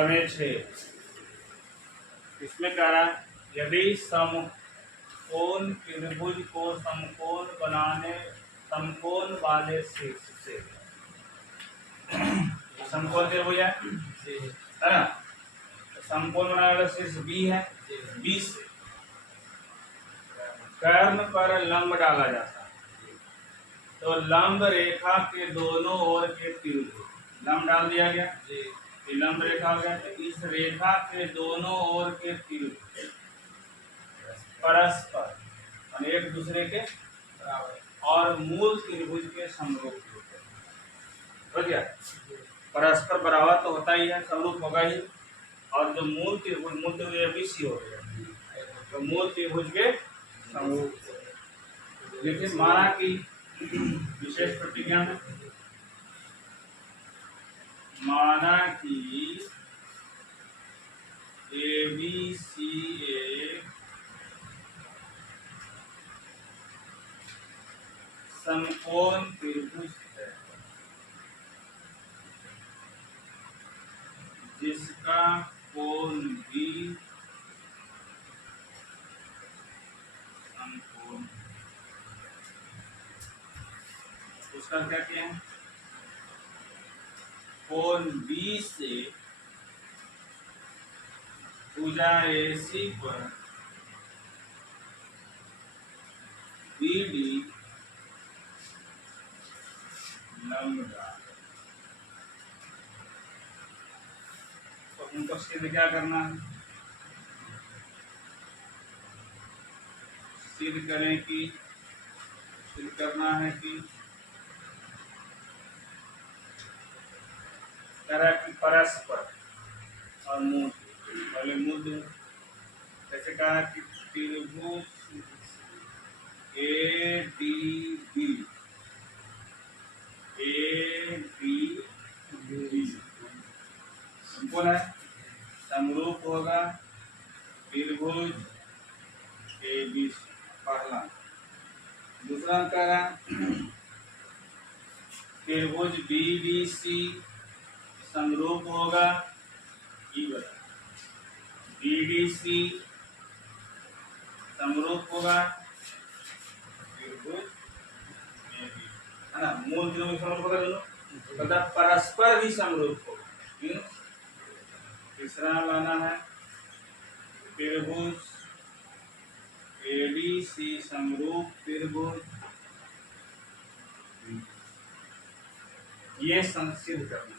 प्रमेय 6 इसमें कह रहा है यदि समकोण त्रिभुज को समकोण बनाने समकोण वाले शीर्ष से समकोण त्रिभुज है ना, तो समकोण बनाने वाला शीर्ष बी है, बी से कर्ण पर लंब डाला जाता है। तो लंब रेखा के दोनों ओर के त्रिभुज लंब डाल दिया गया, ये लंब रेखा हो गया। तो इस रेखा के दोनों ओर के त्रिभुज परस्पर और एक दूसरे के और मूल त्रिभुज के समरूप होते हैं। हो गया, परस्पर बराबर तो होता ही है, समरूप होगा ही। और जो मूल त्रिभुज ABC हो गया, तो मूल त्रिभुज के समरूप। लेकिन माना कि विशेष प्रतिज्ञा में माना कि ABC एक समकोण त्रिभुज है जिसका कोण भी समकोण। उसका क्या किया है, कोण B से भुजा AC पर BD लंब डाल। तो उनको सिद्ध क्या करना है, सिद्ध करना है कि तरह की परस्पर और मूल। पहले मूल जैसे कहा कि त्रिभुज ADB समकोण है, समरूप होगा त्रिभुज ABC पहला। दूसरा कह रहा त्रिभुज BBC समरूप होगा BDC समरूप होगा त्रिभुज AB, है ना। मूल त्रिभुज समरूप होगा दोनों, मतलब परस्पर भी समरूप होगा। तीसरा लाना है त्रिभुज ABC समरूप त्रिभुज, ये सिद्ध करना।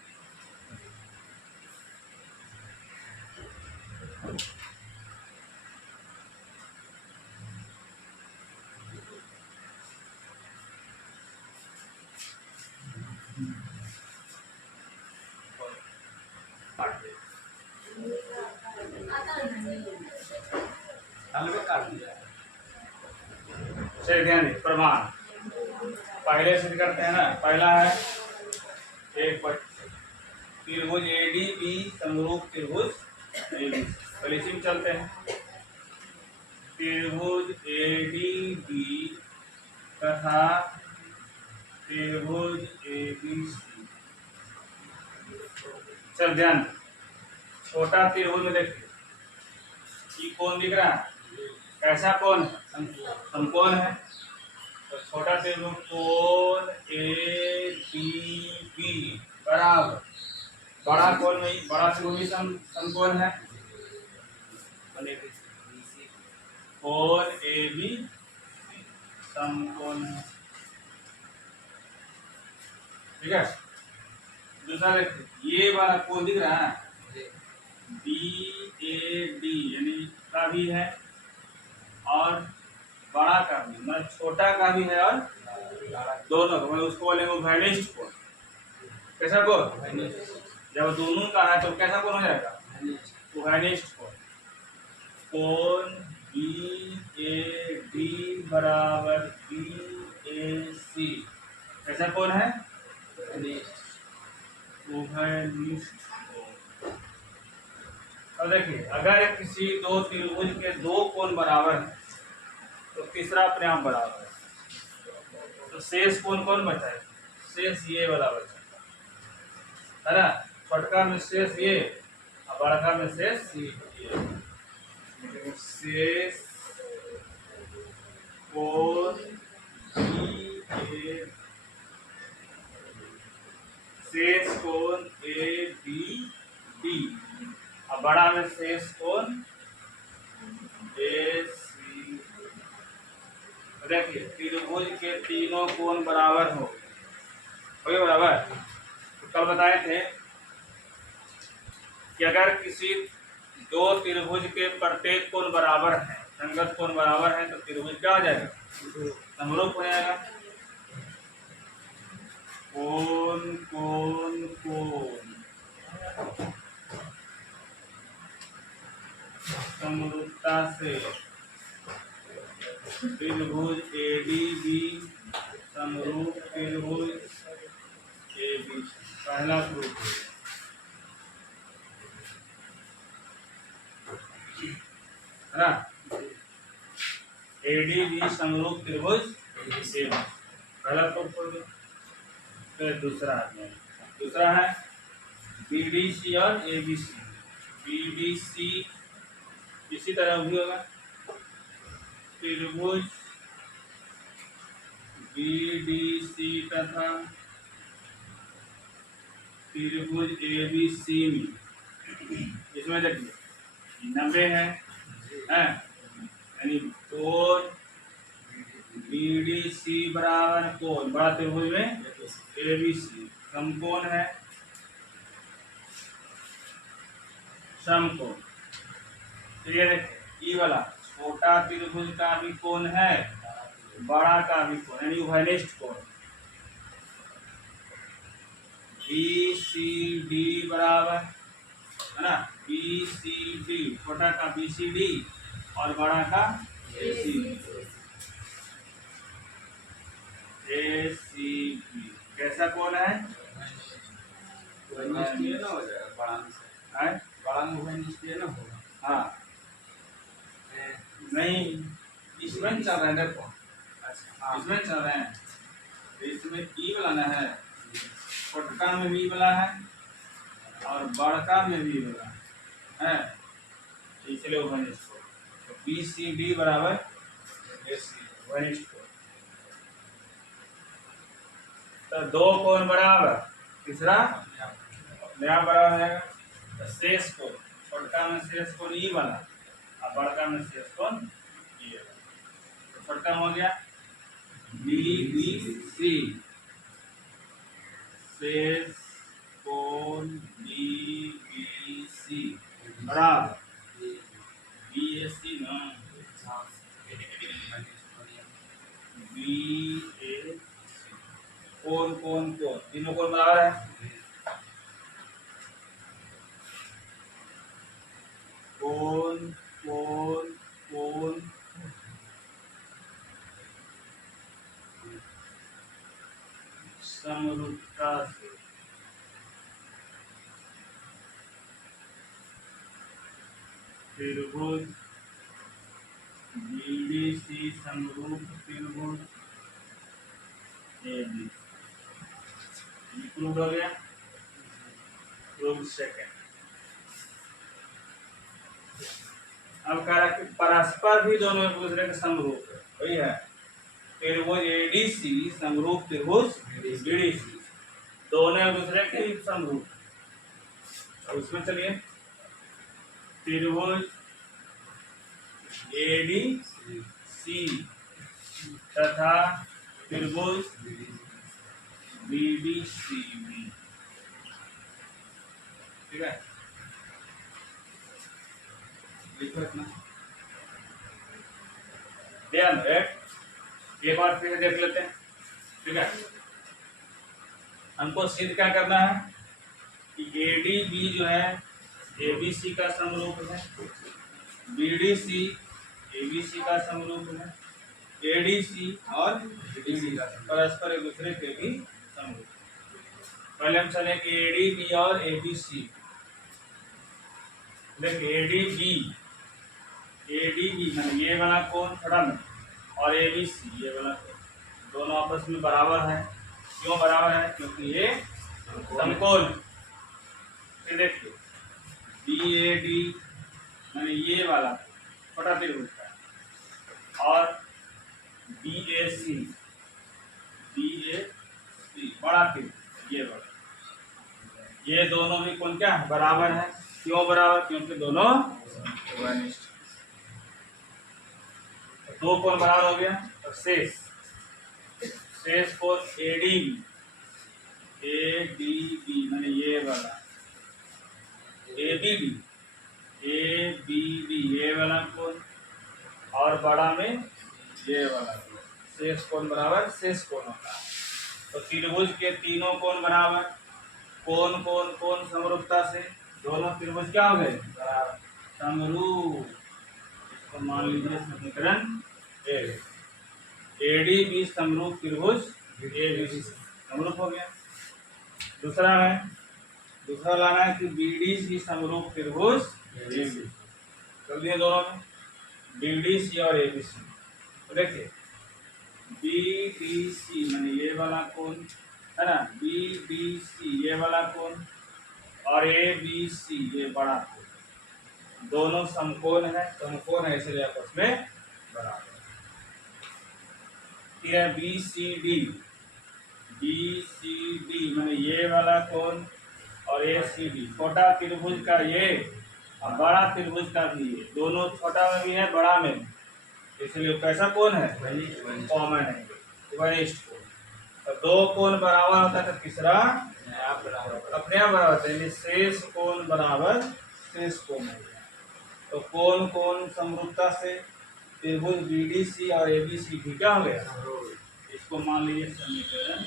ध्यान दे, प्रमाण पहले सिद्ध करते हैं ना। पहला है एक त्रिभुज ADB समरूप त्रिभुज ABC। पहले इसी में चलते हैं। त्रिभुज ADB तथा त्रिभुज ABC। चल ध्यान, छोटा त्रिभुज में देखिए ये कोण दिख रहा है, कैसा कोण है, समकोण है। तो छोटा त्रिभुज कोण ADB बराबर बड़ा कोण में बड़ा त्रिभुज समकोण है, कोण AB समकोण है। ठीक है। दूसरा देखिए, ये वाला कोण दिख रहा है BAD, यानी का भी है और बड़ा का भी, मतलब छोटा का भी है और दोनों का, मतलब उसको बोलेंगे उभयनिष्ठ कोण। कैसा कोण, जब दोनों का है तो कैसा कोण हो जाएगा, उभयनिष्ठ कोण। कोण BAD बराबर BAC कैसा कोण है, उभयनिष्ठ कोण। अब देखिए, अगर किसी दो त्रिभुज के दो कोण बराबर है तो तीसरा अपने आप बराबर है, तो शेष कोण कौन बचा है, शेष ये वाला बचा है ना। फटका में शेष ये, बड़का में शेष शेष कोण शेष कोण ए बी डी और बड़ा में शेष कोण ए सी। देखिए त्रिभुज के तीनों कोण बराबर हो गए बराबर। तो कल बताए थे कि अगर किसी दो त्रिभुज के प्रत्येक कोण बराबर है, संगत कोण बराबर है, तो त्रिभुज क्या हो जाएगा? समरूप हो जाएगा। कोण कोण कोण समरूपता से त्रिभुज एडीबी समरूप त्रिभुज एबी। पहला प्रूफ है ना, एडीबी समरूप त्रिभुज एबी, पहला प्रूफ हो गया। फिर दूसरा है बीडीसी और एबीसी। बीडीसी इसी तरह भी होगा, त्रिभुज बीडीसी तथा त्रिभुज एबीसी में इसमें देखिए 90 है यानी कोण बीडीसी बराबर कोण बड़ा त्रिभुज में एबीसी समकोण है, समकोण। चलिए देखिए ई वाला छोटा त्रिभुज का भी कोण है, बड़ा का भी कोण यानी उभयनिष्ठ कोण। बीसीडी बराबर है ना, बीसीडी छोटा का बीसीडी और बड़ा का एसीबी। एसीबी कैसा कोण है? निष्क्रिय ना हो जाएगा बड़ा में निष्क्रिय ना होगा। हाँ नहीं इसमें चल रहे हैं, देखो अच्छा इसमें चल रहे हैं, इसमें ई वाला ना है, छोटका में भी वाला है और बड़का में भी वाला है, इसलिए उभयनिष्ठ कोण। तो बी सी डी बराबर उभयनिष्ठ कोण। तो दो कोण बराबर, तीसरा अपने आप बराबर है। तो शेष कोण छोटका में शेष कोण ई वाला और बड़का में शेष कोण ये वाला। तो छोटका हो गया बीबीसी शेष कोण बीबीसी बराबर बीएसी ना बीए कोण कोण कोण तीनों कोण बराबर है। कोण कोण कोण समरूपता से त्रिभुज बीडीसी समरूप त्रिभुज एबी। प्रूव हो गया। Prove second. अब कह रहा कि परस्पर भी दोनों एक दूसरे के समरूप है, वही है त्रिभुज एडीसी समरूप त्रिभुज बीडीसी, दोनों एक दूसरे के ही समरूप। और उसमें चलिए त्रिभुज एडीसी तथा त्रिभुज बीडीसी भी, ठीक है, लिखो इतना ध्यान रख। एक बार फिर देख लेते हैं, ठीक है। हमको सिद्ध क्या करना है कि एडीबी जो है एबीसी का समरूप है, बीडीसी एबीसी का समरूप है, एडीसी और बीडीसी का परस्पर एक दूसरे के भी समरूप। पहले हम चले कि एडीबी और एबीसी। देखिए एडीबी मतलब ये वाला कोण खड़ा में और एबीसी ये वाला कोण दोनों आपस में बराबर है। क्यों बराबर है? क्योंकि ये समकोण। फिर देखिए BAD मैंने ये वाला छोटा त्रिभुज का, और BAC बड़ा त्रिभुज ये वाला, ये दोनों भी कौन क्या है, बराबर है। क्यों बराबर? क्योंकि दोनों घनिष्ठ। दो कोण बराबर हो गया, और शेष कोण ADB मैंने ये वाला, ABB ये वाला कोण, और बड़ा में ये वाला कोण, शेष कोण बराबर शेष कोण होता है। तो त्रिभुज के तीनों कोण बराबर, कोण कोण कोण समरूपता से दोनों त्रिभुज क्या हो गए, बराबर समरूप। तो मान लीजिए समीकरण ADB समरूप त्रिभुज ABC समरूप हो गया। दूसरा लाना है कि BDC समरूप त्रिभुज ABC, कर दिए दोनों में, BDC और ABC। तो देखिए BDC मैंने ये वाला कोण है ना, BDC ये वाला कोण, और ABC ये बड़ा कोण, दोनों समकोण है, इसलिए आपस में बराबर। फिर BCD मैंने ये वाला कोण और ACD, छोटा त्रिभुज का ये और बड़ा त्रिभुज का भी ये, दोनों छोटा में भी है बड़ा में भी, इसलिए कैसा कोण है, कॉमन है, घनिष्ठ कोण। तो दो कोण बराबर होता है तो तीसरा अपने आप बराबर है, शेष कोण बराबर शेष कोण है। तो कोण कोण समरूपता से त्रिभुज BDC और ABC भी क्या हो गया, इसको मान लीजिए समीकरण।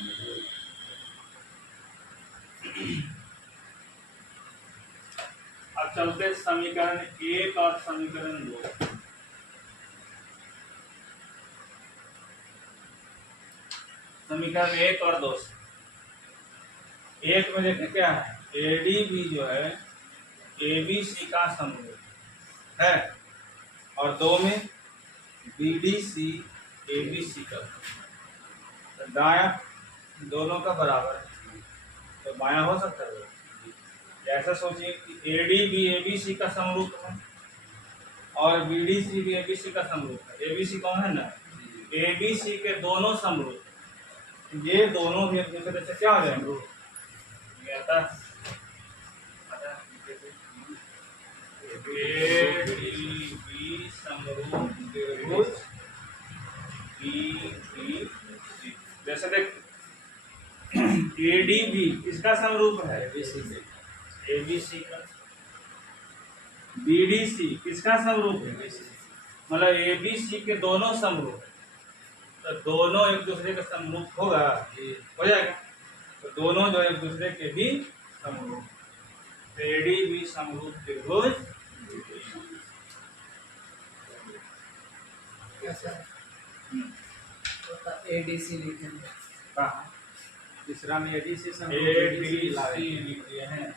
अब चलते समीकरण 1 और समीकरण 2। समीकरण 1 और 2 एक में देखें क्या है, ADB जो है ABC का समरूप है, और 2 में BDC ABC का, तो दायां दोनों का बराबर है, तो बायां हो सकता है। ऐसा सोचिए कि ADB ABC का समरूप है और BDC भी ABC का समरूप है। ABC कौन है ना, ABC के दोनों समरूप, ये दोनों भी एक दूसरे से क्या हो जाएंगे, ADB समरूप त्रिभुज BBC। जैसे देख ADB किसका समरूप है, ABC का। BDC किसका समरूप है, मतलब ABC के दोनों समरूप है, तो दोनों एक दूसरे के समरूप होगा, हो जाएगा। तो दोनों जो एक दूसरे के भी समरूप, ADB समरूप त्रिभुज। ADC लिखेंगे, तीसरा में ADC ADC लिख दिए हैं,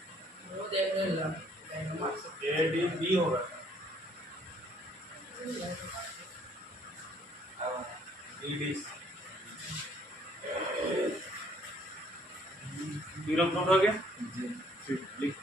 वो देखने लगा ADB होगा, BDC जीरो प्रूफ हो गया। जी। लिख